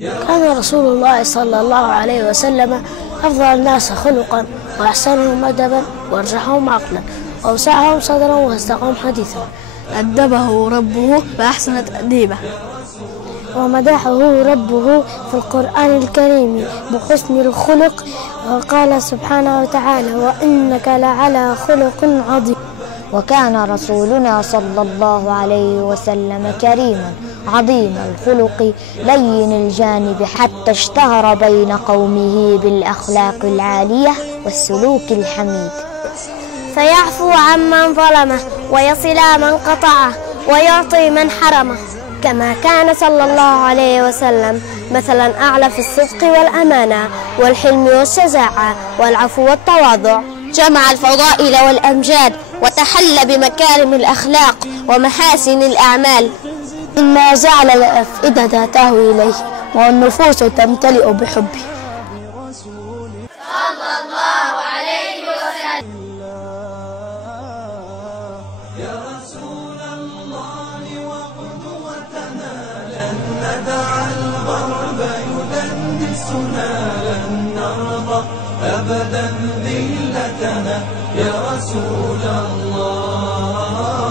كان رسول الله صلى الله عليه وسلم أفضل الناس خلقا وأحسنهم أدبا وأرجحهم عقلا وأوسعهم صدرا وأصدقهم حديثا. أدبه ربه فأحسن تأديبه، ومدحه ربه في القرآن الكريم بحسن الخلق، وقال سبحانه وتعالى: وإنك لعلى خلق عظيم. وكان رسولنا صلى الله عليه وسلم كريما عظيم الخلق لين الجانب، حتى اشتهر بين قومه بالأخلاق العالية والسلوك الحميد. فيعفو عمن ظلمه ويصل من قطعه ويعطي من حرمه، كما كان صلى الله عليه وسلم مثلا أعلى في الصدق والأمانة والحلم والشجاعة والعفو والتواضع. جمع الفضائل والأمجاد وتحلى بمكارم الأخلاق ومحاسن الأعمال. إنا جعل الأفئدة تهوي إليه والنفوس تمتلئ بحبه. صلى الله عليه وسلم. يا رسول الله وقدوتنا، لن ندع الغرب يدنسنا، لن نرضى أبدا ذلتنا يا رسول الله.